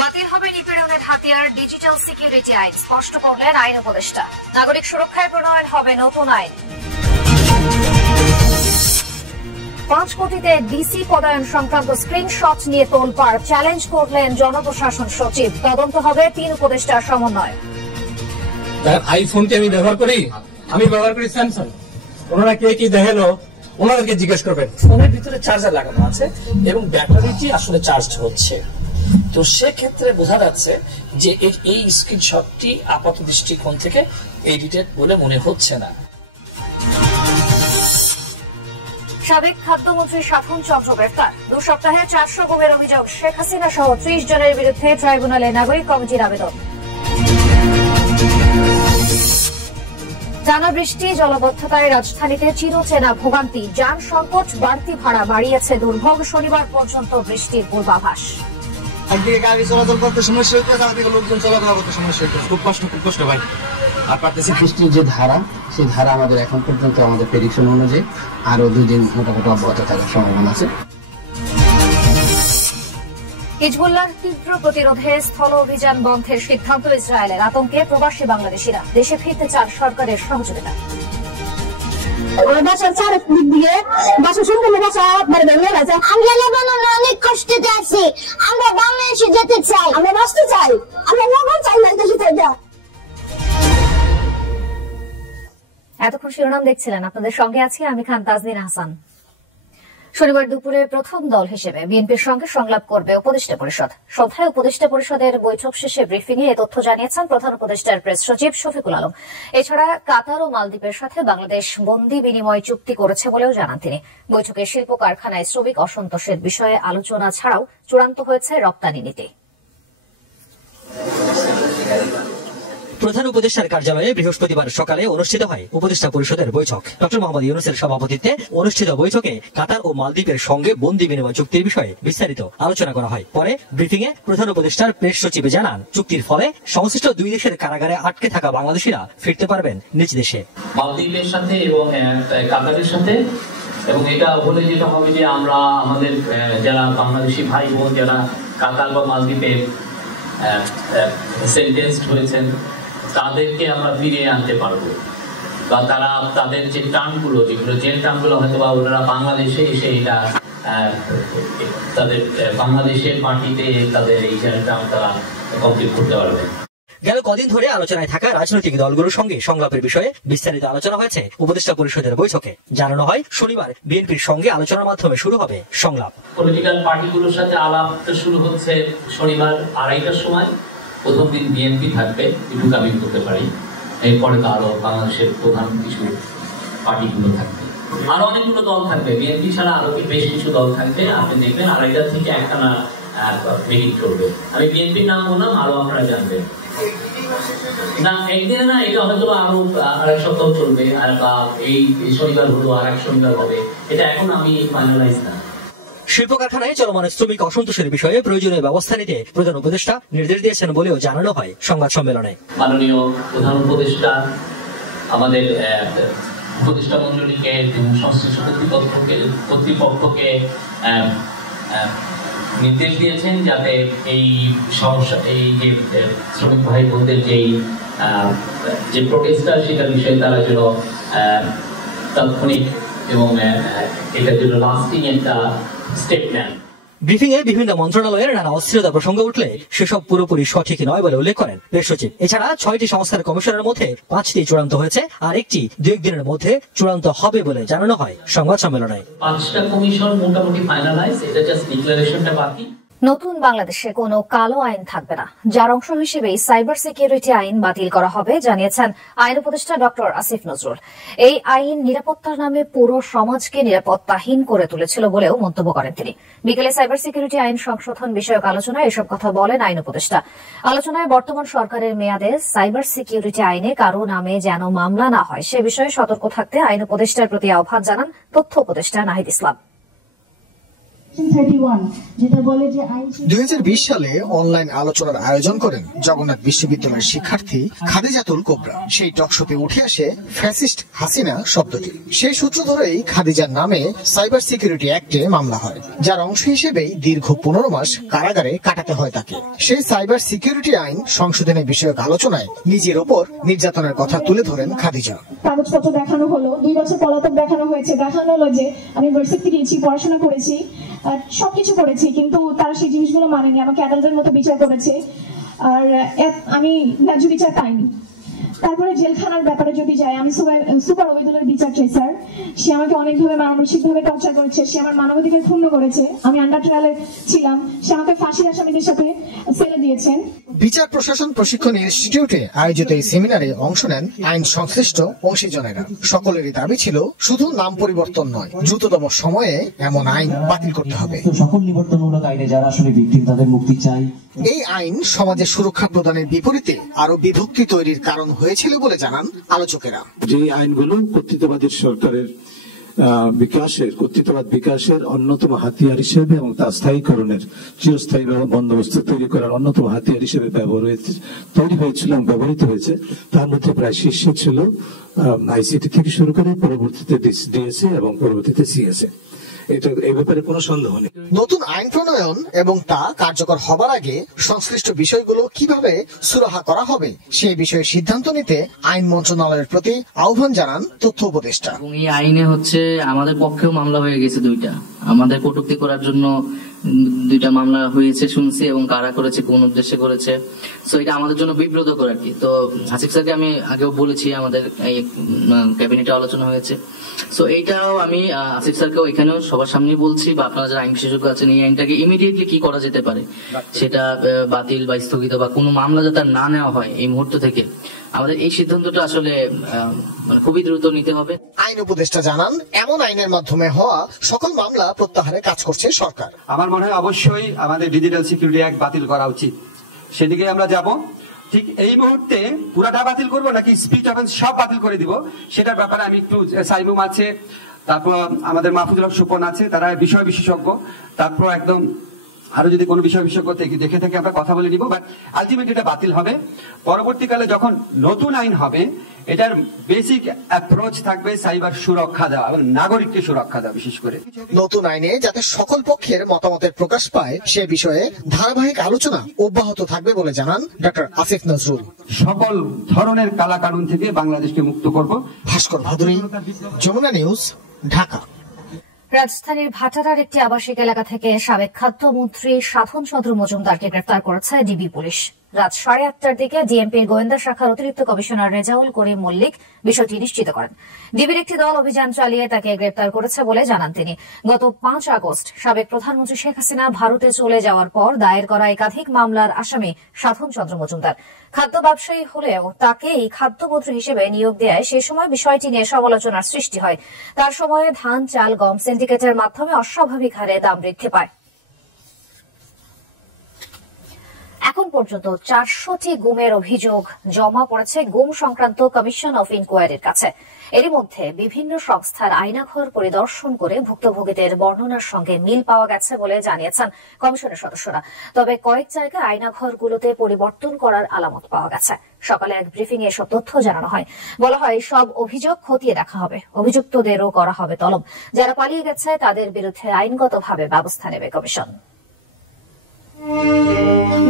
বাতিল হবে নিপীড়নের হাতিয়ার ডিজিটাল সিকিউরিটি আইন, স্পষ্ট করলেন আইন উপদেষ্টা। নাগরিক সুরক্ষায় প্রণয়ন হবে নতুন আইন। 5 কোটিতে ডিসি পদায়ন সংক্রান্ত স্ক্রিনশট নিয়ে তোলপাড়, চ্যালেঞ্জ করলেন জনপ্রশাসন সচিব। তদন্ত হবে 3 উপদেষ্টার সমন্বয়। আইফোনটি আমি ব্যবহার করি স্যামসাং। ওনারা কে কি দেখালো ওনাদেরকে জিজ্ঞেস করবেন। ফোনের ভিতরে চার্জার লাগানো আছে এবং ব্যাটারিটি আসলে চার্জ হচ্ছে। তো সেক্ষেত্রে বোঝা যাচ্ছে যে এই স্ক্রিনশটটি আপাত দৃষ্টিকোণ থেকে এডিটেড বলে মনে হচ্ছে না। সাবেক খাদ্যমন্ত্রী সাধন চন্দ্র গ্রেফতার। 2 সপ্তাহে 400 গুমের অভিযোগ। শেখ হাসিনা সহ 30 জনের বিরুদ্ধে ট্রাইব্যুনালে নাগরিক কমিটির আবেদন। টানা বৃষ্টি, জলাবদ্ধতায় রাজধানীতে চিরচেনা ভোগান্তি। যান সংকট, বাড়তি ভাড়া বাড়িয়েছে দুর্ভোগ। শনিবার পর্যন্ত বৃষ্টির পূর্বাভাস। একদিকে গাড়ি চলাচল করতে সমস্যা হচ্ছে, একদিকে লোকজন চলাচল করতে সমস্যা হচ্ছে। খুব কষ্ট ভাই। আর পারতেছি বৃষ্টির যে ধারা, সেই ধারা আমাদের এখন পর্যন্ত আমাদের প্রেডিকশন অনুযায়ী আরো 2 দিন মোটামুটি অব্যাহত থাকার সম্ভাবনা আছে। হিজবুল্লাহর তীব্র প্রতিরোধে স্থল অভিযান বন্ধের সিদ্ধান্ত ইসরায়েলের। আতঙ্কে প্রবাসী বাংলাদেশিরা। দেশে ফিরতে চান সরকারের সহযোগিতা। অনেক কষ্টে আছি, আমরা বাংলাদেশে যেতে চাই, আমরা বাঁচতে চাই, আমরা চাই না দেশে থেকে। এতক্ষণ শিরোনাম দেখছিলেন, আপনাদের সঙ্গে আছি আমি খান তাজনীন হাসান। শনিবার দুপুরে প্রথম দল হিসেবে বিএনপির সঙ্গে সংলাপ করবে উপদেষ্টা পরিষদ। সন্ধ্যায় উপদেষ্টা পরিষদের বৈঠক শেষে ব্রিফিং এ তথ্য জানিয়েছেন প্রধান উপদেষ্টার প্রেস সচিব শফিকুল আলম। এছাড়া কাতার ও মালদ্বীপের সাথে বাংলাদেশ বন্দি বিনিময় চুক্তি করেছে বলেও জানান তিনি। বৈঠকে শিল্প কারখানায় শ্রমিক অসন্তোষের বিষয়ে আলোচনা ছাড়াও চূড়ান্ত হয়েছে রপ্তানি নীতি। প্রধান উপদেষ্টার কার্যালয়ে বৃহস্পতিবার সকালে অনুষ্ঠিত হয় উপদেষ্টা পরিষদের বৈঠক। ডক্টর মোহাম্মদ ইউনূসের সভাপতিত্বে অনুষ্ঠিত বৈঠকে কাতার ও মালদ্বীপের সঙ্গে বন্দি বিনিময় চুক্তির বিষয়ে বিস্তারিত আলোচনা করা হয়। পরে ব্রিফিং এ প্রধান উপদেষ্টার প্রেস সচিব জানান, চুক্তির ফলে সংশ্লিষ্ট 2 দেশের কারাগারে আটকে থাকা বাংলাদেশিরা ফিরতে পারবেন নিজ দেশে। মালদ্বীপের সাথে এবং কাতারের সাথে, এবং এটা হলে যেটা হবে যে আমরা আমাদের যারা বাংলাদেশি ভাই বোন যারা কাতার বা মালদ্বীপে সেন্টেন্সড হয়েছেন তাদেরকে আমরা ফিরিয়ে আনতে পারবো, বা তারা তাদের যে টার্মগুলো, যেগুলো জেল টার্মগুলো হয়তো বা ওনারা বাংলাদেশে এসে এটা তাদের বাংলাদেশের মাটিতে তাদের এই জেল টার্ম তারা কমপ্লিট করতে পারবে। গেল কদিন ধরে আলোচনায় থাকা রাজনৈতিক দলগুলোর সঙ্গে সংলাপের বিষয়ে বিস্তারিত আলোচনা হয়েছে উপদেষ্টা পরিষদের বৈঠকে। জানানো হয় শনিবার বিএনপির সঙ্গে আলোচনার মাধ্যমে শুরু হবে সংলাপ। পলিটিক্যাল পার্টিগুলোর সাথে আলাপটা শুরু হচ্ছে শনিবার 2:30টার সময়। প্রথম দিন বিএনপি থাকবে, একটু আমি করতে পারি। এরপরে তো আরো বাংলাদেশের প্রধান কিছু পার্টিগুলো থাকবে, আরো অনেকগুলো দল থাকবে। বিএনপি ছাড়া আরো বেশ কিছু দল থাকবে। আপনি দেখবেন 2:30 থেকে একটানা মিটিং চলবে। আমি বিএনপির নাম বললাম, আরো আপনারা জানবেন না। একদিনে না, এটা হয়তো আরো আরেক সপ্তাহ চলবে, আর বা এই শনিবার হলো আর এক শনিবার হবে, এটা এখন আমি ফাইনালাইজ না। শিল্প কারখানায় চলমান শ্রমিক অসন্তোষের বিষয়ে প্রয়োজনীয় ব্যবস্থা নিতে প্রধান উপদেষ্টা নির্দেশ দিয়েছেন বলেও জানানো হয় সংবাদ সম্মেলনে। মাননীয় প্রধান উপদেষ্টা আমাদের উপদেষ্টা মন্ডলীকে, সংশ্লিষ্ট কর্তৃপক্ষকে নির্দেশ দিয়েছেন যাতে এই সমস্যা, এই যে শ্রমিক ভাই বোনদের যে প্রোটেস্টটা, সেটার বিষয়ে তারা যেন তাৎক্ষণিক এবং এটার জন্য লাস্টিং একটা স্টেপ নেন। ব্রিফিং এ বিভিন্ন মন্ত্রণালয়ের নানা অস্থিরতা প্রসঙ্গ উঠলে সেসব পুরোপুরি সঠিক নয় বলে উল্লেখ করেন প্রেস সচিব। এছাড়া 6টি সংস্থার কমিশনের মধ্যে 5টি চূড়ান্ত হয়েছে, আর একটি 2 দিনের মধ্যে চূড়ান্ত হবে বলে জানানো হয় সংবাদ সম্মেলনে। 5টা কমিশন মোটামুটি ফাইনালাইজ, এটা জাস্ট ডিক্লারেশনটা বাকি। নতুন বাংলাদেশে কোনো কালো আইন থাকবে না, যার অংশ হিসেবে সাইবার সিকিউরিটি আইন বাতিল করা হবে জানিয়েছেন আইন উপদেষ্টা ডক্টর আসিফ নজরুল। এই আইন নিরাপত্তার নামে পুরো সমাজকে নিরাপত্তাহীন করে তুলেছিল বলেও মন্তব্য করেন তিনি। বিকেলে সাইবার সিকিউরিটি আইন সংশোধন বিষয়ক আলোচনায় এসব কথা বলেন আইন উপদেষ্টা। আলোচনায় বর্তমান সরকারের মেয়াদে সাইবার সিকিউরিটি আইনে কারো নামে যেন মামলা না হয় সে বিষয়ে সতর্ক থাকতে আইন উপদেষ্টার প্রতি আহ্বান জানান তথ্য উপদেষ্টা নাহিদ ইসলাম। যেটা বলে যে 2020 সালে অনলাইন আলোচনার আয়োজন করেন জগন্নাথ বিশ্ববিদ্যালয়ের শিক্ষার্থী খাদিজাতুল কোবরা। সেই টকশোতে উঠে আসে ফ্যাসিস্ট হাসিনা শব্দটি। সেই সূত্র ধরেই খাদিজার নামে সাইবার সিকিউরিটি অ্যাক্টে মামলা হয়, যার অংশ হিসেবেই দীর্ঘ 15 মাস কারাগারে কাটাতে হয় তাকে। সেই সাইবার সিকিউরিটি আইন সংশোধনের বিষয়ক আলোচনায় নিজের ওপর নির্যাতনের কথা তুলে ধরেন খাদিজা। কাগজপত্র দেখানো হলো, 2 বছর পলাতক দেখানো হয়েছে, দেখানো হলো যে আমি ভার্সিটি গিয়েছি, পড়াশোনা করেছি, সবকিছু করেছি, কিন্তু তারা সেই জিনিসগুলো মানেনি, আমাকে অ্যাডাল্টের মতো বিচার করেছে, আর আমি ন্যায্য বিচার পাইনি। তারপরে জেলখানার ব্যাপারে যদি যাই, আমি সুপার ওবেদুলের বিচার চাই স্যার। সে আমাকে অনেকভাবে মানসিকভাবে টর্চার করেছে, সে আমার মানবাধিকার ক্ষুণ্ণ করেছে। আমি আন্ডার ট্রায়ালে ছিলাম, সে আমাকে ফাঁসির আসামিদের সাথে ফেলে দিয়েছেন। বিচার প্রশাসন প্রশিক্ষণ ইনস্টিটিউটে আয়োজিত এই সেমিনারে অংশ নেন আইন সংশ্লিষ্ট অংশীজনেরা। সকলেরই দাবি ছিল শুধু নাম পরিবর্তন নয়, দ্রুততম সময়ে এমন আইন বাতিল করতে হবে। সকল নিবর্তনমূলক আইনে যারা আসলে ভিকটিম তাদের মুক্তি চাই। এই আইন সমাজে সুরক্ষা প্রদানের বিপরীতে আরো বিভক্তি তৈরির কারণ হয়েছিল বলে জানান আলোচকেরা। যে আইনগুলো কর্তৃত্ববাদী সরকারের কর্তৃত্ববাদ বিকাশের অন্যতম হাতিয়ার হিসেবে এবং তা স্থায়ীকরণের চিরস্থায়ী বন্দোবস্ত তৈরি করার অন্যতম হাতিয়ার হিসেবে তৈরি হয়েছিল এবং ব্যবহৃত হয়েছে, তার মধ্যে প্রায় শীর্ষে ছিল আইসিটি থেকে শুরু করে পরবর্তীতে ডিএসএ এবং পরবর্তীতে সিএসএ। এই ব্যাপারে কোনো সন্দেহ নেই। নতুন আইন প্রণয়ন এবং তা কার্যকর হবার আগে সংশ্লিষ্ট বিষয়গুলো কিভাবে সুরাহা করা হবে সেই বিষয়ে সিদ্ধান্ত নিতে আইন মন্ত্রণালয়ের প্রতি আহ্বান জানান তথ্য উপদেষ্টা। এই আইনে আমাদের পক্ষেও মামলা হয়ে গেছে 2টা, আমাদের কটূক্তি করার জন্য 2টা মামলা হয়েছে শুনছি, এবং কারা করেছে, কোন উদ্দেশ্যে করেছে। সো এটা আমাদের জন্য বিব্রতকর আর কি। তো আসিফ স্যারকে আমি আগেও বলেছি, আমাদের এই ক্যাবিনেটে আলোচনা হয়েছে। সো এইটাও আমি আসিফ স্যারকেও এখানেও সবার সামনে বলছি, বা আপনারা যারা আইন বিশেষজ্ঞ আছেন, এই আইনটাকে ইমিডিয়েটলি কি করা যেতে পারে, সেটা বাতিল বা স্থগিত বা কোনো মামলা যাতে না নেওয়া হয় এই মুহূর্ত থেকে, আমাদের এই সিদ্ধান্তটা আসলে খুবই দ্রুত নিতে হবে। আইন উপদেষ্টা জানান, এমন আইনের মাধ্যমে হওয়া সকল মামলা প্রত্যাহারে কাজ করছে সরকার। আমার মনে হয় অবশ্যই আমাদের ডিজিটাল সিকিউরিটি অ্যাক্ট বাতিল করা উচিত, সেদিকে আমরা যাব। ঠিক এই মুহূর্তে পুরাটা বাতিল করবো নাকি স্পিচ অফেন্স সব বাতিল করে দিব, সেটার ব্যাপারে আমি একটু, সাইমুম আছে, তারপর আমাদের মাহফুজুল হক সুপন আছে, তারা বিষয় বিশেষজ্ঞ, তারপর একদম আরো যদি কোনো বিষয় বিশেষজ্ঞ দেখে থাকে আমরা কথা বলে নিব। বাট আলটিমেটলি এটা বাতিল হবে। পরবর্তীকালে যখন নতুন আইন হবে, এটার বেসিক অ্যাপ্রোচ থাকবে সাইবার সুরক্ষা দেওয়া এবং নাগরিককে সুরক্ষা দেওয়া। বিশেষ করে নতুন আইনে যাতে সকল পক্ষের মতামতের প্রকাশ পায় সে বিষয়ে ধারাবাহিক আলোচনা অব্যাহত থাকবে বলে জানান ডক্টর আসিফ নজরুল। সকল ধরনের কালাকানুন থেকে বাংলাদেশকে মুক্ত করব। ভাস্কর ভাদুরী, যমুনা নিউজ, ঢাকা। রাজধানীর ভাটারার একটি আবাসিক এলাকা থেকে সাবেক খাদ্যমন্ত্রী সাধন চন্দ্র মজুমদারকে গ্রেফতার করেছে ডিবি পুলিশ। রাত 8:30টার দিকে ডিএমপির গোয়েন্দা শাখার অতিরিক্ত কমিশনার রেজাউল করিম মল্লিক বিষয়টি নিশ্চিত করেন। ডিবির একটি দল অভিযান চালিয়ে তাকে গ্রেফতার করেছে বলে জানান তিনি। গত 5 আগস্ট সাবেক প্রধানমন্ত্রী শেখ হাসিনা ভারতে চলে যাওয়ার পর দায়ের করা একাধিক মামলার আসামি সাধন চন্দ্র মজুমদার। খাদ্য ব্যবসায়ী হলেও তাকেই খাদ্যমন্ত্রী হিসেবে নিয়োগ দেয় সে সময় বিষয়টি নিয়ে সমালোচনার সৃষ্টি হয়। তার সময়ে ধান, চাল, গম সিন্ডিকেটের মাধ্যমে অস্বাভাবিক হারে দাম বৃদ্ধি পায়। এখন পর্যন্ত 400টি গুমের অভিযোগ জমা পড়েছে গুম সংক্রান্ত কমিশন অফ ইনকোয়ারির কাছে। এরই মধ্যে বিভিন্ন সংস্থার আয়নাঘর পরিদর্শন করে ভুক্তভোগীদের বর্ণনার সঙ্গে মিল পাওয়া গেছে বলে জানিয়েছেন কমিশনের সদস্যরা। তবে কয়েক জায়গায় আয়নাঘরগুলোতে পরিবর্তন করার আলামত পাওয়া গেছে। সকালে এক ব্রিফিং এ সব তথ্য জানানো হয়। বলা হয়, সব অভিযোগ খতিয়ে দেখা হবে, অভিযুক্তদেরও করা হবে তলব। যারা পালিয়ে গেছে তাদের বিরুদ্ধে আইনগতভাবে ব্যবস্থা নেবে কমিশন।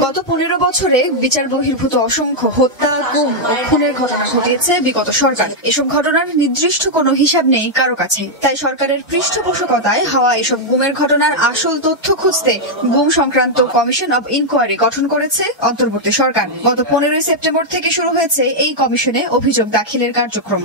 গত 15 বছরে বিচার বহির্ভূত অসংখ্য হত্যা, গুম ও খুনের ঘটনা ঘটিয়েছে বিগত সরকার। এসব ঘটনার নির্দিষ্ট কোনো হিসাব নেই কারো কাছে। তাই সরকারের পৃষ্ঠপোষকতায় হওয়া এসব গুমের ঘটনার আসল তথ্য খুঁজতে গুম সংক্রান্ত কমিশন অব ইনকোয়ারি গঠন করেছে অন্তর্বর্তী সরকার। গত 15 সেপ্টেম্বর থেকে শুরু হয়েছে এই কমিশনে অভিযোগ দাখিলের কার্যক্রম।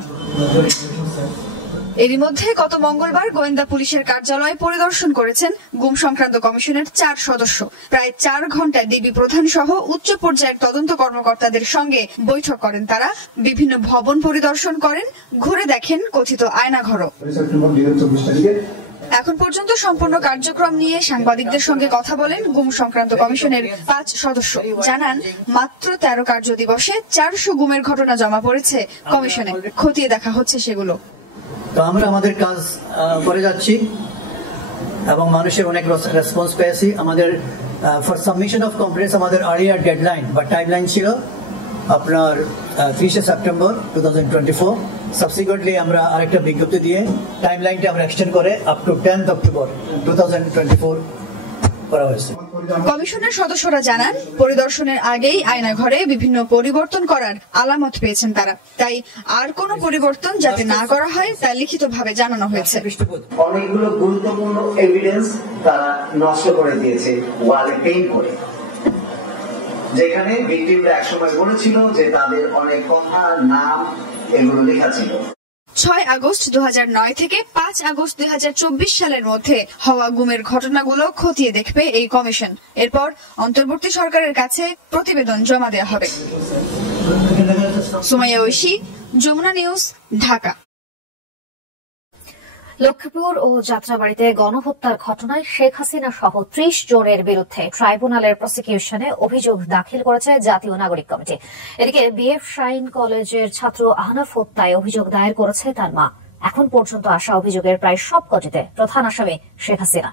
এরই মধ্যে গত মঙ্গলবার গোয়েন্দা পুলিশের কার্যালয় পরিদর্শন করেছেন গুম সংক্রান্ত কমিশনের 4 সদস্য। প্রায় 4 ঘন্টা ডিবি প্রধান সহ উচ্চ পর্যায়ের তদন্ত কর্মকর্তাদের সঙ্গে বৈঠক করেন তারা। বিভিন্ন ভবন পরিদর্শন করেন, ঘুরে দেখেন কথিত আয়নাঘরও। এখন পর্যন্ত সম্পূর্ণ কার্যক্রম নিয়ে সাংবাদিকদের সঙ্গে কথা বলেন গুম সংক্রান্ত কমিশনের 5 সদস্য। জানান, মাত্র 13 কার্য দিবসে 400 গুমের ঘটনা জমা পড়েছে কমিশনে। খতিয়ে দেখা হচ্ছে সেগুলো। তো আমরা আমাদের কাজ করে যাচ্ছি। এবং মানুষের অনেক রেসপন্স পেয়েছি। আমাদের ফর সাবমিশন অফ কমপ্লেন্টস আমাদের আর্লিয়ার ডেডলাইন বা টাইমলাইন ছিল আপনার 30 সেপ্টেম্বর 2024। সাবসিকুয়েন্টলি আমরা আরেকটা বিজ্ঞপ্তি দিয়ে টাইমলাইনটা আমরা এক্সটেন্ড করে আপ টু 10 অক্টোবর 2024 করা হয়েছে। কমিশনের সদস্যরা জানান, পরিদর্শনের আগেই আয়নাঘরে বিভিন্ন পরিবর্তন করার আলামত পেয়েছেন তারা, তাই আর কোনো পরিবর্তন যাতে না করা হয় তা লিখিতভাবে জানানো হয়েছে। অনেকগুলো গুরুত্বপূর্ণ এভিডেন্স তারা নষ্ট করে দিয়েছে ওয়ালে পেইন্ট করে, যেখানে ভিকটিমরা একসময় বলেছিল যে তাদের অনেক কথা, নাম এগুলো লেখা ছিল। 6 আগস্ট 2009 থেকে 5 আগস্ট 2024 সালের মধ্যে হওয়া গুমের ঘটনাগুলো খতিয়ে দেখবে এই কমিশন। এরপর অন্তর্বর্তী সরকারের কাছে প্রতিবেদন জমা দেওয়া হবে। সুমাইয়া ঐশী, যমুনা নিউজ, ঢাকা। লক্ষ্মীপুর ও যাত্রাবাড়িতে গণহত্যার ঘটনায় শেখ হাসিনা সহ 30 জনের বিরুদ্ধে ট্রাইব্যুনালের প্রসিকিউশনে অভিযোগ দাখিল করেছে জাতীয় নাগরিক কমিটি। এদিকে বিএফ শাহীন কলেজের ছাত্র আহনাফ হত্যায় অভিযোগ দায়ের করেছে তার মা। এখন পর্যন্ত আসা অভিযোগের প্রায় সবকটিতে প্রধান আসামি শেখ হাসিনা।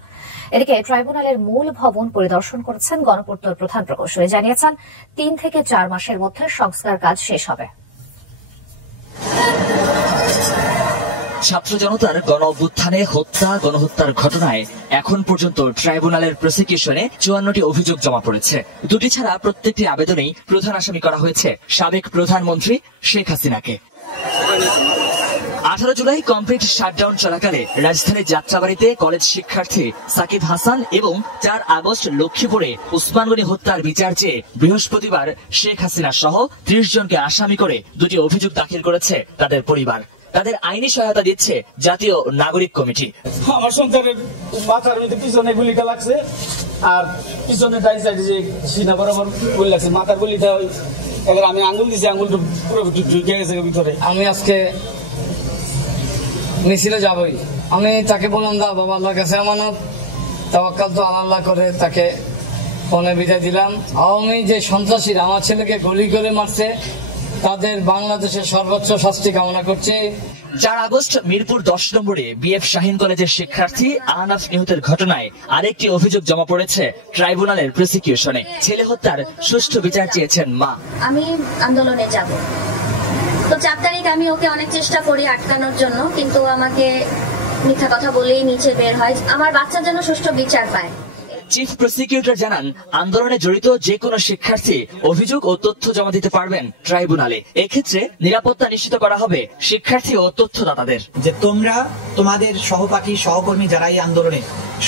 এদিকে ট্রাইব্যুনালের মূল ভবন পরিদর্শন করেছেন গণপূর্তর প্রধান প্রকৌশলী, জানিয়েছেন 3 থেকে 4 মাসের মধ্যে সংস্কার কাজ শেষ হবে। ছাত্র জনতার গণ অভ্যুত্থানে হত্যা, গণহত্যার ঘটনায় এখন পর্যন্ত ট্রাইব্যুনালের প্রসিকিউশনে 54টি অভিযোগ জমা পড়েছে। দুটি ছাড়া প্রত্যেকটি আবেদনেই প্রধান আসামি করা হয়েছে সাবেক প্রধানমন্ত্রী শেখ হাসিনাকে। 18 জুলাই কমপ্লিট শাটডাউন চলাকালে রাজধানীর যাত্রাবাড়িতে কলেজ শিক্ষার্থী সাকিব হাসান এবং 4 আগস্ট লক্ষ্মীপুরে উসমান গনি হত্যার বিচার চেয়ে বৃহস্পতিবার শেখ হাসিনা সহ 30 জনকে আসামি করে দুটি অভিযোগ দাখিল করেছে তাদের পরিবার। তাদের আইনি সহায়তা দিচ্ছে জাতীয় নাগরিক কমিটি। আমার সন্তানের মাথার মধ্যে পিছনে গুলিটা লাগছে, আর পিছনে ডাই সাইডে যে সিনা বরাবর গুলি লাগছে, মাথার গুলিটা এবার আমি আঙুল দিছি, আঙুলটা পুরো ঢুকে গেছে ভিতরে। আমি আজকে মিছিলে যাবই। আমি তাকে বললাম, দা বাবা আল্লাহর কাছে আমানত, তাওয়াক্কাল তো আল্লাহ করে তাকে ফোনে বিদায় দিলাম। আওয়ামী যে সন্ত্রাসীরা আমার ছেলেকে গুলি করে মারছে, তাদের বাংলাদেশের সর্বোচ্চ শাস্তি কামনা করছে। 4 আগস্ট মিরপুর 10 নম্বরে বিএফ শাহীন কলেজের শিক্ষার্থী আহনাফ নিহতের ঘটনায় আরেকটি অভিযোগ জমা পড়েছে ট্রাইব্যুনালের প্রসিকিউশনে। ছেলে হত্যার সুষ্ঠু বিচার চেয়েছেন মা। আমি আন্দোলনে যাব, তো 4 তারিখ আমি ওকে অনেক চেষ্টা করি আটকানোর জন্য, কিন্তু আমাকে মিথ্যা কথা বলেই নিচে বের হয়। আমার বাচ্চা যেন সুষ্ঠু বিচার পায়। চিফ প্রসিকিউটর জানান, আন্দোলনে জড়িত যে কোনো শিক্ষার্থী অভিযোগ ও তথ্য জমা দিতে পারবেন ট্রাইব্যুনালে। এক্ষেত্রে নিরাপত্তা নিশ্চিত করা হবে শিক্ষার্থী ও তথ্যদাতাদের। যে তোমরা তোমাদের সহপাঠী সহকর্মী যারা এই আন্দোলনে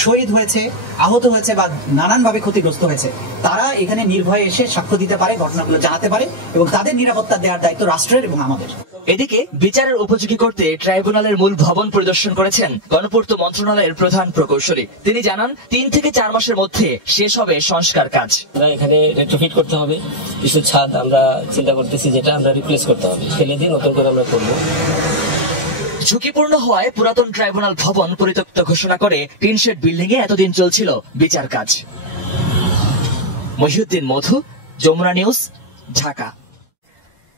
শহীদ হয়েছে, আহত হয়েছে বা নানানভাবে ক্ষতিগ্রস্ত হয়েছে, তারা এখানে নির্ভয়ে এসে সাক্ষ্য দিতে পারে, ঘটনাগুলো জানাতে পারে, এবং তাদের নিরাপত্তা দেওয়ার দায়িত্ব রাষ্ট্রের এবং আমাদের। এদিকে বিচারের উপযোগী করতে ট্রাইব্যুনালের মূল ভবন পরিদর্শন করেছেন গণপূর্ত মন্ত্রণালয়ের প্রধান প্রকৌশলী। তিনি জানান, 3 থেকে 4 মাসের মধ্যে শেষ হবে সংস্কার কাজ। এখানে রেট্রোফিট করতে হবে, কিছু ছাদ আমরা চিন্তা করতেছি যেটা আমরা রিপ্লেস করতে হবে, ফেলে দিয়ে নতুন করে আমরা করবো। ঝুঁকিপূর্ণ হওয়ায় পুরাতন ট্রাইব্যুনাল ভবন পরিত্যক্ত ঘোষণা করে টিন শেড বিল্ডিং এ এতদিন চলছিল বিচার কাজ। মহিউদ্দিন মধু, যমুনা নিউজ, ঢাকা।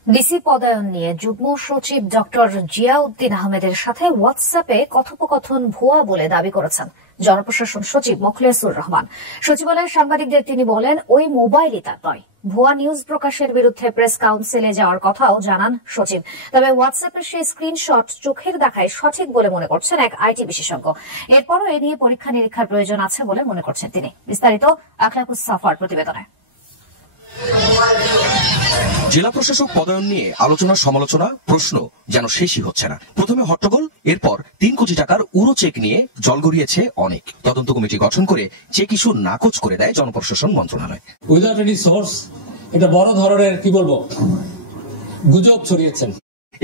ডিসি পদায়ন নিয়ে যুগ্ম সচিব ডক্টর জিয়াউদ্দিন আহমেদের সাথে হোয়াটসঅ্যাপে কথোপকথন ভুয়া বলে দাবি করেছেন জনপ্রশাসন সচিব মোখলেসুর রহমান। সচিবালয়ের সাংবাদিকদের তিনি বলেন, ওই মোবাইলই তার নয়। ভুয়া নিউজ প্রকাশের বিরুদ্ধে প্রেস কাউন্সিলে যাওয়ার কথাও জানান সচিব। তবে হোয়াটসঅ্যাপের সেই স্ক্রিনশট চোখের দেখায় সঠিক বলে মনে করছেন এক আইটি বিশেষজ্ঞ। এরপরও এ নিয়ে পরীক্ষা নিরীক্ষার প্রয়োজন আছে বলে মনে করছেন তিনি। বিস্তারিত আখলাকুস সাফার প্রতিবেদনে। জেলা প্রশাসক পদায়ন নিয়ে আলোচনা সমালোচনা প্রশ্ন যেন শেষই হচ্ছে না। প্রথমে হট্টগোল, এরপর 3 কোটি টাকার উড়ো চেক নিয়ে জল গড়িয়েছে অনেক। তদন্ত কমিটি গঠন করে চেক ইস্যু নাকচ করে দেয় জনপ্রশাসন মন্ত্রণালয়। উইদাউট এনি সোর্স এটা বড় ধরনের কি বলবো গুজব ছড়িয়েছেন।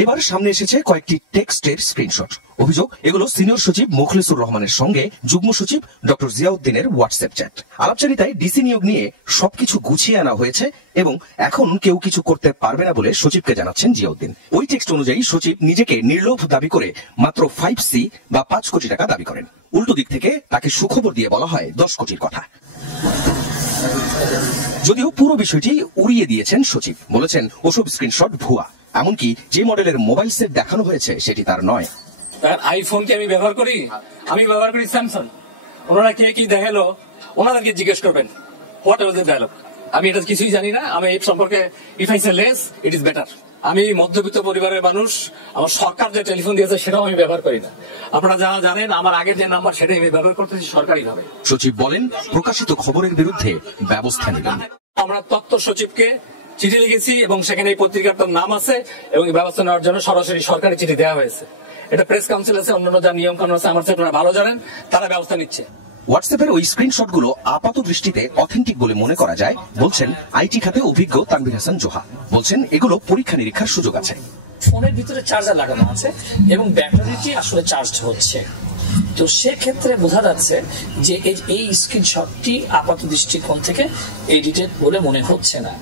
এবার সামনে এসেছে কয়েকটি টেক্সটের স্ক্রিনশট। অভিযোগ, এগুলো সিনিয়র সচিব মোখলেসুর রহমানের সঙ্গে যুগ্ম সচিব ডক্টর জিয়াউদ্দিনের হোয়াটসঅ্যাপ চ্যাট। আলাপচারিতায় ডিসি নিয়োগ নিয়ে সবকিছু গুছিয়ে আনা হয়েছে এবং এখন কেউ কিছু করতে পারবে না বলে সচিবকে জানাচ্ছেন জিয়াউদ্দিন। ওই টেক্সট অনুযায়ী সচিব নিজেকে নির্লোভ দাবি করে মাত্র 5C বা 5 কোটি টাকা দাবি করেন। উল্টো দিক থেকে তাকে সুখবর দিয়ে বলা হয় 10 কোটির কথা। যদিও পুরো বিষয়টি উড়িয়ে দিয়েছেন সচিব, বলেছেন ওসব স্ক্রিনশট ভুয়া। এমনকি যে মডেলের মোবাইল সেট দেখানো হয়েছে সেটি তার নয়। তার আইফোনকে আমি ব্যবহার করি স্যামসাং। ওনারা কে কি দেখালো ওনাদেরকে জিজ্ঞেস করবেন হোয়াট ওয়াজ দ্য ডায়লগ। আমি এটা কিছুই জানি না, আমি এই সম্পর্কে if I say less it is better. আমি মধ্যবিত্ত পরিবারের মানুষ, আমার সরকার যে টেলিফোন দিয়েছে সেটাও আমি ব্যবহার করি না। আপনারা যারা জানেন আমার আগের যে নাম্বার সেটাই আমি ব্যবহার করতেছি সরকারিভাবে। সচিব বলেন প্রকাশিত খবরের বিরুদ্ধে ব্যবস্থা নেবেন। আমরা তথ্য সচিবকে চিঠি লিখেছি এবং সেখানে এই পত্রিকাটার নাম আছে এবং ব্যবস্থা নেওয়ার জন্য সরাসরি সরকারি চিঠি দেওয়া হয়েছে। এটা প্রেস কাউন্সিল আছে, অন্যান্য যা নিয়ম কানুন আছে আমার আপনারা ভালো জানেন, তারা ব্যবস্থা নিচ্ছে। হোয়াটসঅ্যাপের ওই স্ক্রিনশটগুলো আপাত দৃষ্টিতে অথেন্টিক বলে মনে করা যায় বলছেন আইটি খাতে অভিজ্ঞ তানভীর হাসান জোহা। বলছেন এগুলো পরীক্ষা নিরীক্ষার সুযোগ আছে। ফোনের ভিতরে চার্জার লাগানো আছে এবং ব্যাটারিটি আসলে চার্জ হচ্ছে, তো সেক্ষেত্রে বোঝা যাচ্ছে যে এই স্ক্রিনশটটি আপাত দৃষ্টিকোণ থেকে এডিটেড বলে মনে হচ্ছে না।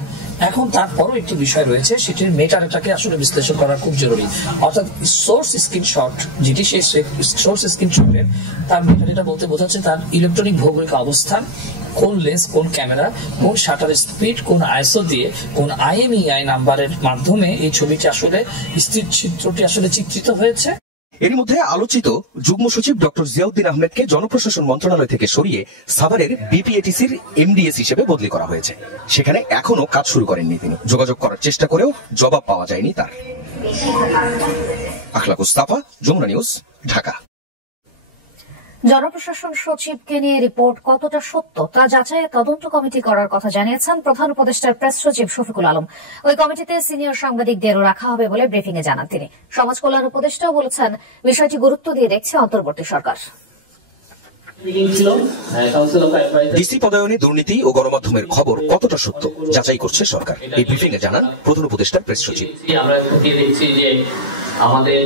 এখন তারপরও একটি বিষয় রয়েছে, সেটির মেটাডাটাকে আসলে বিশ্লেষণ করা খুব জরুরি। অর্থাৎ সোর্স স্ক্রিনশট যেটি সেই সোর্স স্ক্রিনশটের তার মেটাডাটা বলতে বোঝাচ্ছে তার ইলেকট্রনিক ভৌগোলিক অবস্থান, কোন লেন্স, কোন ক্যামেরা, কোন শাটার স্পিড, কোন আইএসও দিয়ে, কোন IMEI নাম্বারের মাধ্যমে এই ছবিটি আসলে স্থির চিত্রটি আসলে চিত্রিত হয়েছে। এরই মধ্যে আলোচিত যুগ্ম সচিব ডক্টর জিয়াউদ্দিন আহমেদকে জনপ্রশাসন মন্ত্রণালয় থেকে সরিয়ে সাভারের বিপিএটিসির MDS হিসেবে বদলি করা হয়েছে। সেখানে এখনো কাজ শুরু করেননি তিনি। যোগাযোগ করার চেষ্টা করেও জবাব পাওয়া যায়নি তার। আখলাক মুস্তাফা, যমুনা নিউজ, ঢাকা। জনপ্রশাসন সচিবকে নিয়ে রিপোর্ট কতটা সত্য তা যাচাইয়ে তদন্ত কমিটি করার কথা জানিয়েছেন প্রধান উপদেষ্টার প্রেস সচিব শফিকুল আলম। ওই কমিটিতে সিনিয়র সাংবাদিকদেরও রাখা হবে বলে ব্রিফিং এ জানান তিনি। সমাজ কল্যাণ উপদেষ্টাও বলেছেন বিষয়টি গুরুত্ব দিয়ে দেখছে অন্তর্বর্তী সরকার। ডিসি পদায়নে দুর্নীতি ও গণমাধ্যমের খবর কতটা সত্য যাচাই করছে সরকার, এই ব্রিফিং এ জানান প্রধান উপদেষ্টার প্রেস সচিব। আমরা দেখছি যে আমাদের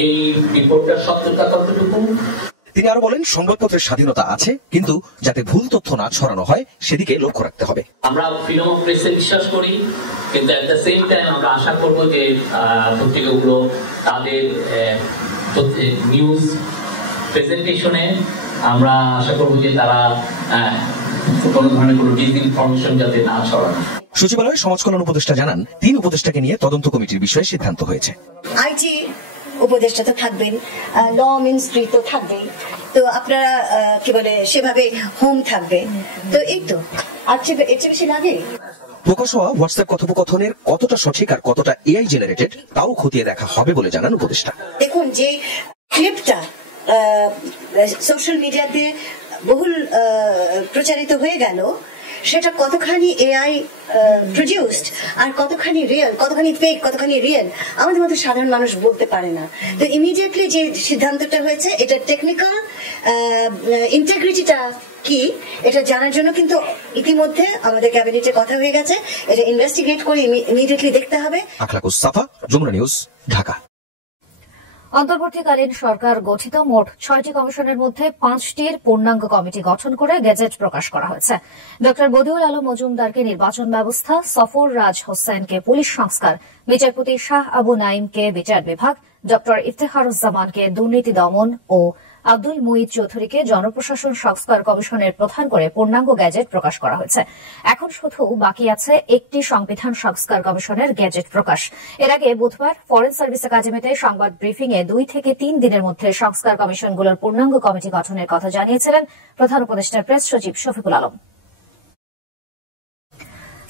এই রিপোর্টটার সত্যতা কতটুকু। তিনি আরো বলেন সংবাদপত্রের স্বাধীনতা আছে, কিন্তু যাতে ভুল তথ্য না ছড়ানো হয় সেদিকে লক্ষ্য রাখতে হবে। আমরা ফ্রিডম অফ প্রেসে বিশ্বাস করি, কিন্তু এট দ্য সেম টাইম আমরা আশা করব যে পত্রিকাগুলো তাদের নিউজ প্রেজেন্টেশনে আমরা আশা করব যে তারা কোনো ধরনের কোনো ডিসইনফরমেশন যাতে না ছড়ায়। সচিবালয়ের সমাজ কল্যাণ উপদেষ্টা জানান 3 উপদেষ্টাকে নিয়ে তদন্ত কমিটির বিষয়ে সিদ্ধান্ত হয়েছে। আইটি উপদেষ্টা তো থাকবেন, ল মিনিস্ট্রি তো থাকবেই, তো আপনারা কি বলে সেভাবে হোম থাকবে, তো এই তো আর এর চেয়ে বেশি লাগে। প্রকাশ হওয়া হোয়াটসঅ্যাপ কথোপকথনের কতটা সঠিক আর কতটা AI জেনারেটেড তাও খতিয়ে দেখা হবে বলে জানান উপদেষ্টা। দেখুন যে ক্লিপটা সোশ্যাল মিডিয়াতে বহুল প্রচারিত হয়ে গেল, সেটা কতখানি AI প্রডিউসড আর কতখানি রিয়েল, কতখানি ফেক, কতখানি রিয়েল আমাদের মতো সাধারণ মানুষ বলতে পারে না। তো ইমিডিয়েটলি যে সিদ্ধান্তটা হয়েছে এটা টেকনিক্যাল ইন্টিগ্রিটিটা কি এটা জানার জন্য কিন্তু ইতিমধ্যে আমাদের ক্যাবিনেটে কথা হয়ে গেছে, এটা ইনভেস্টিগেট করে ইমিডিয়েটলি দেখতে হবে। আখলাক মুস্তাফা, যমুনা নিউজ, ঢাকা। অন্তর্বর্তীকালীন সরকার গঠিত মোট 6টি কমিশনের মধ্যে 5টির পূর্ণাঙ্গ কমিটি গঠন করে গেজেট প্রকাশ করা হয়েছে। ড বদিউল আলম মজুমদারকে নির্বাচন ব্যবস্থা, সফর রাজ হোসেনকে পুলিশ সংস্কার, বিচারপতি শাহ আবু নাইমকে বিচার বিভাগ, ড ইফতেখারুজ্জামানকে দুর্নীতি দমন ও আব্দুল মুঈদ চৌধুরীকে জনপ্রশাসন সংস্কার কমিশনের প্রধান করে পূর্ণাঙ্গ গেজেট প্রকাশ করা হয়েছে। এখন শুধু বাকি আছে একটি সংবিধান সংস্কার কমিশনের গেজেট প্রকাশ। এর আগে বুধবার ফরেন সার্ভিস একাডেমিতে সংবাদ ব্রিফিং এ 2 থেকে 3 দিনের মধ্যে সংস্কার কমিশনগুলোর পূর্ণাঙ্গ কমিটি গঠনের কথা জানিয়েছিলেন প্রধান উপদেষ্টার প্রেস সচিব শফিকুল আলম।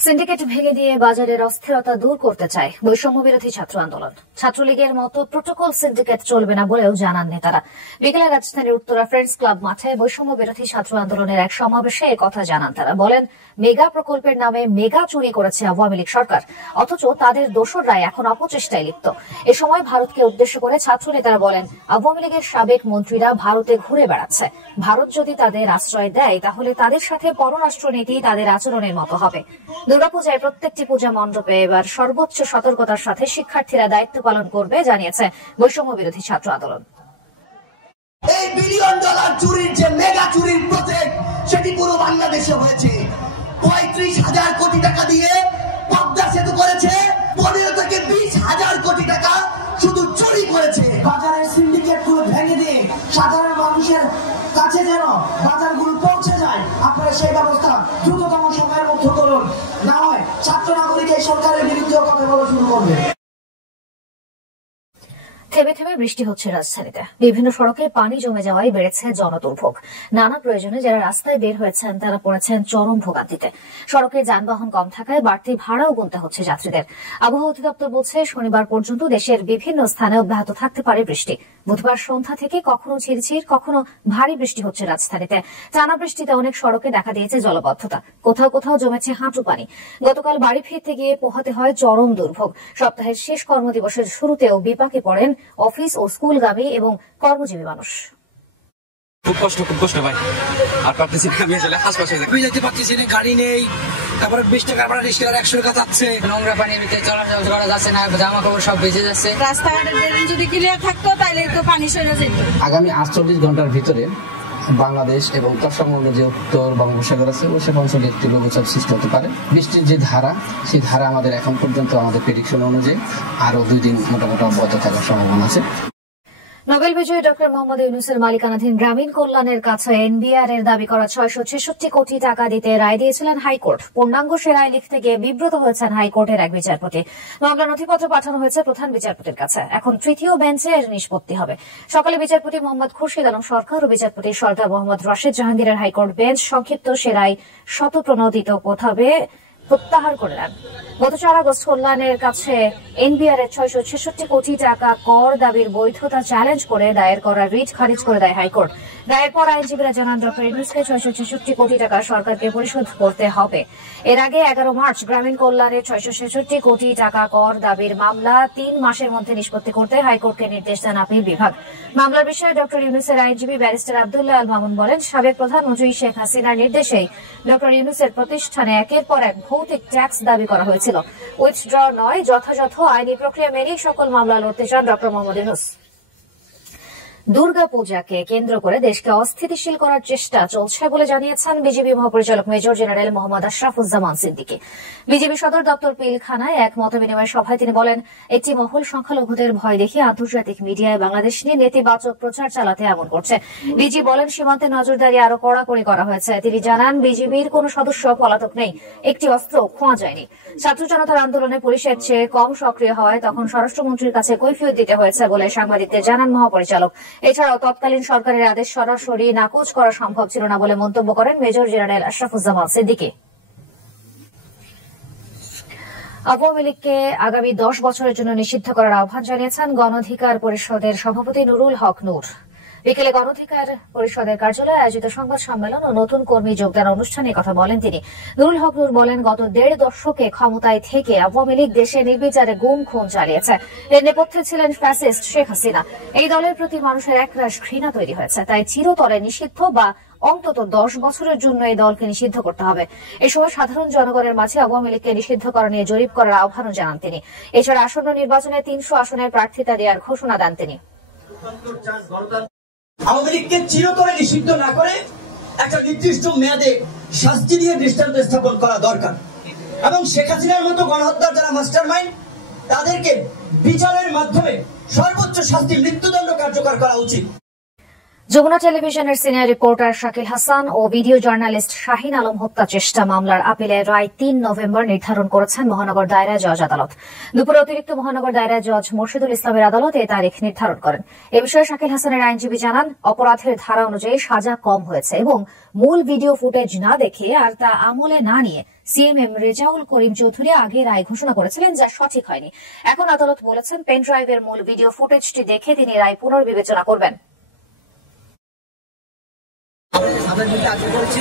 সিন্ডিকেট ভেঙে দিয়ে বাজারের অস্থিরতা দূর করতে চায় বৈষম্য বিরোধী ছাত্র আন্দোলন। ছাত্রলীগের মতো প্রোটোকল সিন্ডিকেট চলবে না বলেও জানান নেতারা। বিকেলে রাজধানীর উত্তরা ফ্রেন্ডস ক্লাব মাঠে বৈষম্য বিরোধী ছাত্র আন্দোলনের এক সমাবেশে একথা জানান তারা। বলেন, মেগা প্রকল্পের নামে মেগা চুরি করেছে আওয়ামী লীগ সরকার, অথচ তাদের দোসররাই এখন অপচেষ্টায় লিপ্ত। এ সময় ভারতকে উদ্দেশ্য করে ছাত্র নেতারা বলেন, আওয়ামী লীগের সাবেক মন্ত্রীরা ভারতে ঘুরে বেড়াচ্ছে। ভারত যদি তাদের আশ্রয় দেয় তাহলে তাদের সাথে পররাষ্ট্রনীতি তাদের আচরণের মতো হবে। দুর্গাপূজায় প্রত্যেকটি পূজা মণ্ডপে এবার সর্বোচ্চ সতর্কতার সাথে শিক্ষার্থীরা দায়িত্ব পালন করবে জানিয়েছে বৈষম্য বিরোধী ছাত্র আন্দোলন। এই $1 বিলিয়ন চুরির যে মেগা চুরির প্রজেক্ট সেটি পুরো বাংলাদেশে হয়েছে। 35,000 কোটি টাকা দিয়ে পদ্মা সেতু করেছে, 15 থেকে 20,000 কোটি টাকা শুধু চুরি করেছে। বাজারের সিন্ডিকেট গুলো ভেঙে দিয়ে সাধারণ মানুষের কাছে যেন বাজারগুলো পৌঁছে যায়, আপনারা সেই ব্যবস্থা দ্রুততম সময়ের মধ্যে করুন, না হয় ছাত্র নাগরিক এই সরকারের বিরুদ্ধে কথা বলা শুরু করবে। থেমে থেমে বৃষ্টি হচ্ছে রাজধানীতে। বিভিন্ন সড়কে পানি জমে যাওয়ায় বেড়েছে জনদুর্ভোগ। নানা প্রয়োজনে যারা রাস্তায় বের হয়েছেন তারা পড়েছেন চরম ভোগান্তিতে। সড়কে যানবাহন কম থাকায় বাড়তি ভাড়াও গুনতে হচ্ছে যাত্রীদের। আবহাওয়া অধিদপ্তর বলছে শনিবার পর্যন্ত দেশের বিভিন্ন স্থানে অব্যাহত থাকতে পারে বৃষ্টি। বুধবার সন্ধ্যা থেকে কখনো ঝিরঝির কখনো ভারী বৃষ্টি হচ্ছে রাজধানীতে। টানা বৃষ্টিতে অনেক সড়কে দেখা দিয়েছে জলবদ্ধতা, কোথাও কোথাও জমেছে হাঁটু পানি। গতকাল বাড়ি ফিরতে গিয়ে পোহাতে হয় চরম দুর্ভোগ। সপ্তাহের শেষ কর্মদিবসের শুরুতেও বিপাকে পড়েন অফিস ও স্কুলগামী এবং কর্মজীবী মানুষ। খুব কষ্ট ভাই, আর পারতেছি না, আমি আসলে হাসপাতালে যাই যেতে পারতেছি না, গাড়ি নেই, তারপরে 20 টাকার ভাড়া 20 টাকার 100 টাকা যাচ্ছে, নোংরা পানির ভিতরে চলাচল করা যাচ্ছে না, জামা কাপড় সব ভিজে যাচ্ছে। রাস্তাঘাটের ড্রেন যদি ক্লিয়ার থাকতো তাহলে তো পানি সরে যেত। আগামী 48 ঘন্টার ভিতরে বাংলাদেশ এবং তার সংলগ্ন যে উত্তর বঙ্গোপসাগর আছে ওই সব অঞ্চলে একটি লঘুচাপ সৃষ্টি হতে পারে। বৃষ্টির যে ধারা, সেই ধারা আমাদের এখন পর্যন্ত আমাদের প্রেডিকশন অনুযায়ী আরো 2 দিন মোটামুটি অব্যাহত থাকার সম্ভাবনা আছে। নোবেল বিজয়ী ডক্টর মোহাম্মদ ইউনূসের মালিকানাধীন গ্রামীণ কল্যাণের কাছে এনবিআর এর দাবি করা 666 কোটি টাকা দিতে রায় দিয়েছিলেন হাইকোর্ট। পূর্ণাঙ্গ সে রায় লিখতে গিয়ে বিব্রত হয়েছেন হাইকোর্টের এক বিচারপতি। মামলার নথিপত্র পাঠানো হয়েছে প্রধান বিচারপতির কাছে। এখন তৃতীয় বেঞ্চে এর নিষ্পত্তি হবে। সকালে বিচারপতি মোহাম্মদ খুরশিদ আলম সরকার ও বিচারপতি সরদার মোহাম্মদ রাশেদ জাহাঙ্গীরের হাইকোর্ট বেঞ্চ সংক্ষিপ্ত সে রায় শতপ্রণোদিতভাবে প্রত্যাহার করে নেন। গত 4 আগস্ট কল্যাণের কাছে এনবিআর এর 666 কোটি টাকা কর দাবির বৈধতা চ্যালেঞ্জ করে দায়ের করা রিট খারিজ করে দেয় হাইকোর্ট। রায়ের পর আইনজীবীরা জানান ডক্টর ইউনূসকে 666 কোটি টাকা সরকারকে পরিশোধ করতে হবে। এর আগে 11 মার্চ গ্রামীণ কল্যাণের 666 কোটি টাকা কর দাবির মামলা 3 মাসের মধ্যে নিষ্পত্তি করতে হাইকোর্টকে নির্দেশ দেন আপিল বিভাগ। মামলার বিষয়ে ডক্টর ইউনূসের আইনজীবী ব্যারিস্টার আব্দুল্লাহ আল মামুন বলেন, সাবেক প্রধানমন্ত্রী শেখ হাসিনার নির্দেশেই ডক্টর ইউনূসের প্রতিষ্ঠানে একের পর এক ভৌতিক ট্যাক্স দাবি করা হয়েছিল। উইথড্র নয়, যথাযথ আইনি প্রক্রিয়া মেনেই সকল মামলা লড়তে চান ডক্টর মোহাম্মদ ইউনূস। দুর্গাপূজাকে কেন্দ্র করে দেশকে অস্থিতিশীল করার চেষ্টা চলছে বলে জানিয়েছেন বিজেপি মহাপরিচালক major general Mohammad Ashrafuzzaman Siddiqui. BJP সদর দপ্তর পিলখানায় এক মতবিনিময় সভায় তিনি বলেন, একটি মহল সংখ্যালঘুদের ভয় দেখিয়ে আন্তর্জাতিক মিডিয়ায় বাংলাদেশ নিয়ে নেতিবাচক প্রচার চালাতে এমন করছে। ডিজি বলেন, সীমান্তে নজরদারি আরো কড়াকড়ি করা হয়েছে। তিনি জানান, বিজেপির কোন সদস্য পলাতক নেই, একটি অস্ত্র খোয়া যায়নি। ছাত্র জনতার আন্দোলনে পুলিশের চেয়ে কম সক্রিয় হওয়ায় তখন স্বরাষ্ট্রমন্ত্রীর কাছে কৈফিয়ত দিতে হয়েছে বলে সাংবাদিকদের জানান মহাপরিচালক। এছাড়াও তৎকালীন সরকারের আদেশ সরাসরি নাকচ করা সম্ভব ছিল না বলে মন্তব্য করেন মেজর জেনারেল আশরাফুজ্জামান সিদ্দিকী। আওয়ামী লীগকে আগামী 10 বছরের জন্য নিষিদ্ধ করার আহ্বান জানিয়েছেন গণ অধিকার পরিষদের সভাপতি নুরুল হক নূর। বিকেলে গণ অধিকার পরিষদের কার্যালয়ে আয়োজিত সংবাদ সম্মেলন ও নতুন কর্মী যোগদান অনুষ্ঠানে কথা বলেন তিনি। নুরুল হক নূর বলেন, গত 1.5 দশকে ক্ষমতায় থেকে আওয়ামী লীগ দেশে নির্বিচারে গুম খুন চালিয়েছে। এর নেপথ্যে ছিলেন ফ্যাসিস্ট শেখ হাসিনা। এই দলের প্রতি মানুষের একরাশ ঘৃণা তৈরি হয়েছে, তাই চিরতরে নিষিদ্ধ বা অন্তত 10 বছরের জন্য এই দলকে নিষিদ্ধ করতে হবে। এ সময় সাধারণ জনগণের মাঝে আওয়ামী লীগকে নিষিদ্ধ করা নিয়ে জরিপ করার আহ্বানও জানান তিনি। এছাড়া আসন্ন নির্বাচনে 300 আসনের প্রার্থিতা দেওয়ার ঘোষণা দেন তিনি। আওয়ামী লীগকে চিরতরে নিষিদ্ধ না করে একটা নির্দিষ্ট মেয়াদে শাস্তি দিয়ে দৃষ্টান্ত স্থাপন করা দরকার এবং শেখ হাসিনার মতো গণহত্যার যারা মাস্টার মাইন্ড তাদেরকে বিচারের মাধ্যমে সর্বোচ্চ শাস্তি মৃত্যুদণ্ড কার্যকর করা উচিত। যমুনা টেলিভিশনের সিনিয়র রিপোর্টার শাকিল হাসান ও ভিডিও জার্নালিস্ট শাহিন আলম হত্যা চেষ্টা মামলার আপিলের রায় 3 নভেম্বর নির্ধারণ করেছেন মহানগর দায়রা জজ আদালত। দুপুরে অতিরিক্ত মহানগর দায়রা জজ মোর্শেদুল ইসলামের আদালত এই তারিখ নির্ধারণ করেন। এ বিষয়ে শাকিল হাসানের আইনজীবী জানান, অপরাধের ধারা অনুযায়ী সাজা কম হয়েছে এবং মূল ভিডিও ফুটেজ না দেখে আর তা আমলে না নিয়ে সিএমএম রেজাউল করিম চৌধুরী আগে রায় ঘোষণা করেছিলেন, যা সঠিক হয়নি। এখন আদালত বলেছেন, পেন ড্রাইভের মূল ভিডিও ফুটেজটি দেখে তিনি রায় পুনর্বিবেচনা করবেন। আদালত আপিল করেছি,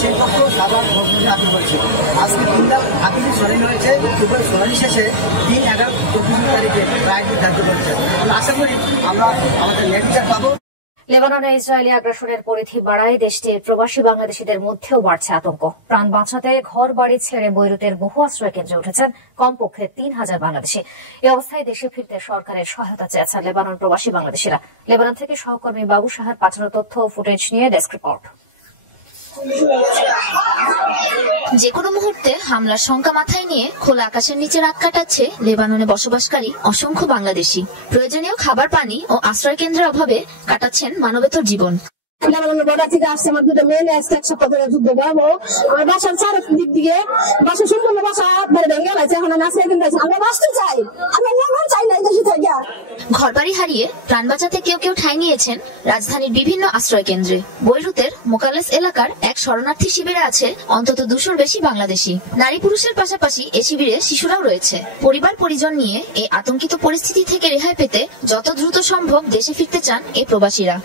সেই পক্ষ সাবাক ভবনে আপিল করেছি। আজকে 3 আপিল শুনানি হয়েছে। দুপুরে শুনানি শেষে 3/11/24 তারিখে রায় ধার্য করেছে। আমরা আশা করি আমরা আমাদের ন্যায় বিচার পাবো। লেবাননে ইসরায়েলি আগ্রাসনের পরিধি বাড়ায় দেশটির প্রবাসী বাংলাদেশিদের মধ্যেও বাড়ছে আতঙ্ক। প্রাণ বাঁচাতে ঘর বাড়ি ছেড়ে বৈরুতের বহু আশ্রয় কেন্দ্রে উঠেছেন কমপক্ষে 3000 বাংলাদেশি। এই অবস্থায় দেশে ফিরতে সরকারের সহায়তা চেয়েছেন লেবানন প্রবাসী বাংলাদেশিরা। লেবানন থেকে সহকর্মী বাবু সাহার পাঠানো তথ্য ও ফুটেজ নিয়ে ডেস্ক রিপোর্ট। যেকোনো মুহূর্তে হামলার শঙ্কা মাথায় নিয়ে খোলা আকাশের নিচে রাত কাটাচ্ছে লেবাননে বসবাসকারী অসংখ্য বাংলাদেশি। প্রয়োজনীয় খাবার, পানি ও আশ্রয় কেন্দ্রের অভাবে কাটাচ্ছেন মানবেতর জীবন। লেবাননের বর্ডার থেকে আসছে আমার 2টা মেয়ে, আজকে 1 সপ্তাহ ধরে যুদ্ধ করবো। আমার বাসার চারের দিক দিয়ে বাসা সম্পূর্ণ বাসা ভরে ভেঙে গেছে। এখন আমি আশ্রয় কেন্দ্রে আছি। আমরা বাঁচতে চাই, আমরা মরণ চাই না। বাংলাদেশে থেকে। ঘরবাড়ি হারিয়ে প্রাণ বাঁচাতে কেউ কেউ ঠাঁই নিয়েছেন রাজধানীর বিভিন্ন আশ্রয় কেন্দ্রে। বৈরুতের মোকালেস এলাকার এক শরণার্থী শিবিরে আছে অন্তত 200-র বেশি বাংলাদেশি। নারী পুরুষের পাশাপাশি এ শিবিরে শিশুরাও রয়েছে। পরিবার পরিজন নিয়ে এই আতঙ্কিত পরিস্থিতি থেকে রেহাই পেতে যত দ্রুত সম্ভব দেশে ফিরতে চান এই প্রবাসীরা।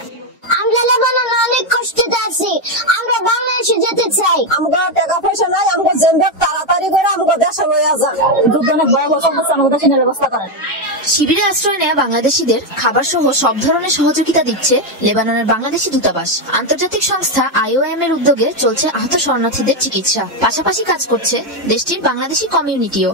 আমরা লেবাননে অনেক কষ্টে আছি, আমরা বাংলাদেশে যেতে চাই। আমরা টাকা পয়সা নাই, আমরা জেন্দ্র তাড়াতাড়ি করে আমরা দেশে লইয়া যান। যুদ্ধনে ভয়াবহ অবস্থা আমাদের দেশে ব্যবস্থা করেন। শিবিরে আশ্রয় নেওয়া বাংলাদেশিদের খাবার সহ সব ধরনের সহযোগিতা দিচ্ছে লেবাননের বাংলাদেশি দূতাবাস। আন্তর্জাতিক সংস্থা IOM এর উদ্যোগে চলছে আহত শরণার্থীদের চিকিৎসা। পাশাপাশি কাজ করছে দেশটির বাংলাদেশি কমিউনিটিও।